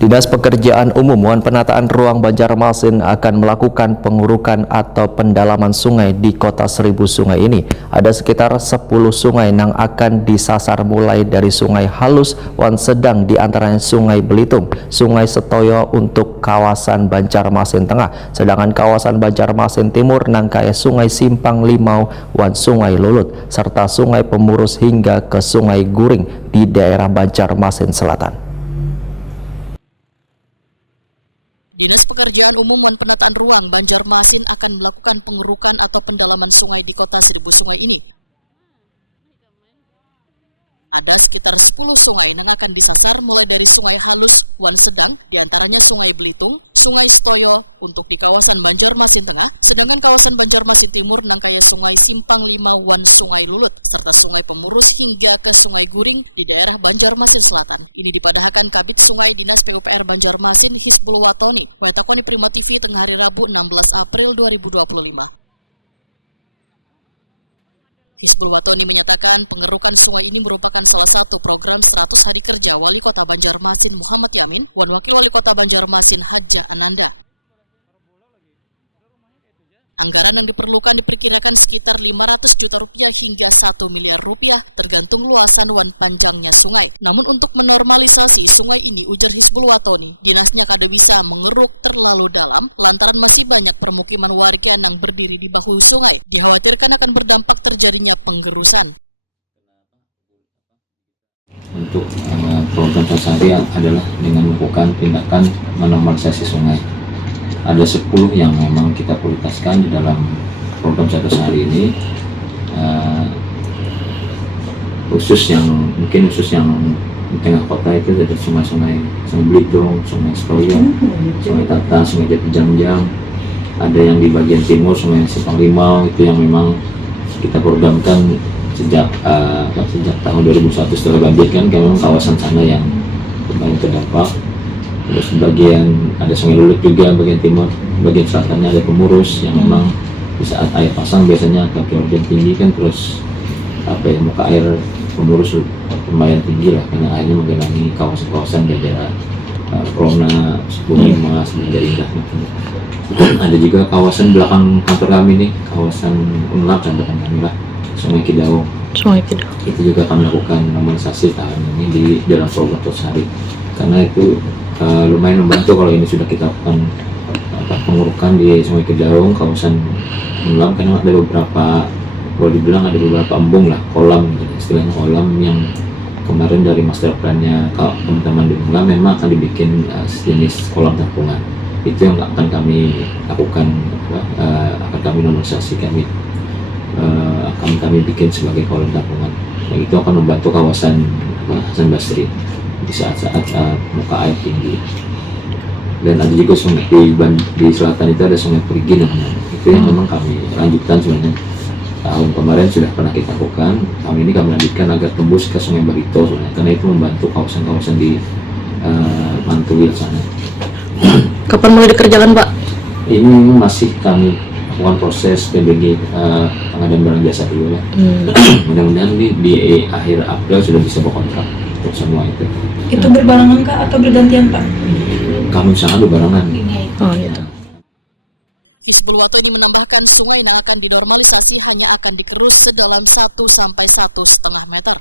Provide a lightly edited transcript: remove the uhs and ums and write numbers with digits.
Dinas Pekerjaan Umum dan Penataan Ruang Banjarmasin akan melakukan pengurukan atau pendalaman sungai di Kota Seribu Sungai ini. Ada sekitar 10 sungai yang akan disasar mulai dari Sungai Halus wan sedang diantaranya Sungai Belitung, Sungai Setoyo untuk kawasan Banjarmasin Tengah, sedangkan kawasan Banjarmasin Timur nangkaya Sungai Simpang Limau wan Sungai Lulut, serta Sungai Pemurus hingga ke Sungai Guring di daerah Banjarmasin Selatan. Dinas Pekerjaan Umum dan Penataan Ruang Banjarmasin akan melakukan pengerukan atau pendalaman sungai di Kota Seribu Sungai ini. Ada sekitar 10 sungai yang akan disasar mulai dari Sungai Halus wan sedang, diantaranya Sungai Belitung, Sungai Setoyo untuk di kawasan Banjarmasin Tengah, sedangkan kawasan Banjarmasin Timur nangkaya Sungai Simpang Limau wan Sungai Lulut, serta Sungai Pemurus hingga ke Sungai Guring di daerah Banjarmasin Selatan. Ini dipadahkan Kabid Sungai Dinas PUPR Banjarmasin Hisbul Watoni, Wetakoni Prima TV tengah hari Rabu 16 April 2025. Hisbul Watoni menyatakan pengerukan sungai ini merupakan salah satu program 100 hari kerja Wali Kota Banjarmasin Muhammad Yamin dan Wakil Wali Kota Banjarmasin Hadja Ananda. Anggaran yang diperlukan diperkirakan sekitar 500 juta rupiah hingga 1 miliar rupiah tergantung luasan wan panjangnya sungai. Namun untuk menormalisasi sungai ini, ujar Hisbul Watoni, dinasnya kada bisa mengeruk terlalu dalam lantaran masih banyak permukiman warga yang berdiri di bahu sungai. Dikhawatirkan akan berdampak terjadinya penggerusan. Untuk program sasari adalah dengan melakukan tindakan menormalisasi sungai. Ada 10 yang memang kita prioritaskan di dalam program 100 hari ini, khusus yang di tengah kota itu ada sungai Belitung, Sungai Setoyo, Sungai Tata, Sungai Jati Jam-Jam. Ada yang di bagian timur Sungai Simpang Limau, itu yang memang kita programkan sejak tahun 2001 setelah banjir kan memang kawasan sana yang lumayan terdampak. Terus bagian ada Sungai Lulut juga bagian timur, bagian selatannya ada Pemurus yang memang di saat air pasang biasanya atau curah hujan tinggi kan terus muka air Pemurus lumayan tinggi lah karena airnya menggenangi kawasan-kawasan di daerah Krona, Bumi Mas, Banda Indah gitu. Ada juga kawasan belakang kantor kami nih, kawasan Unlap jambatan kami lah, Sungai Kidau. Itu juga kami lakukan normalisasi tahun ini di dalam program sehari karena itu lumayan membantu kalau ini sudah kita lakukan pengurukan di Sungai Kedaung, kawasan Unlam, karena ada beberapa, boleh dibilang ada beberapa embung lah, kolam gitu, istilahnya kolam yang kemarin dari master plan-nya teman-teman di Unlam memang akan dibikin jenis kolam tampungan. Itu yang akan kami lakukan, akan kami normalisasikan akan kami bikin sebagai kolam tampungan. Yang itu akan membantu kawasan Hasan Basri di saat-saat muka air tinggi. Dan ada juga sungai di selatan itu ada Sungai Perigi namanya. Itu yang memang kami lanjutkan sebenarnya. Tahun kemarin sudah pernah kita lakukan, tahun ini kami lanjutkan agar tembus ke Sungai Barito sebenarnya, karena itu membantu kawasan-kawasan di Mantuil sana. Kapan mulai dikerjakan, Pak? Ini masih kami lakukan proses PBG, pengadaan barang jasa dulu lah. Mudah-mudahan di akhir April sudah bisa berkontrak untuk semua itu. Itu berbarengan kah atau bergantian, Pak? Kami sangat berbarengan. Oh, gitu. Hisbul Watoni menambahkan sungai yang akan dinormalisasi hanya akan dikerus sedalam 1 sampai 1,5 meter.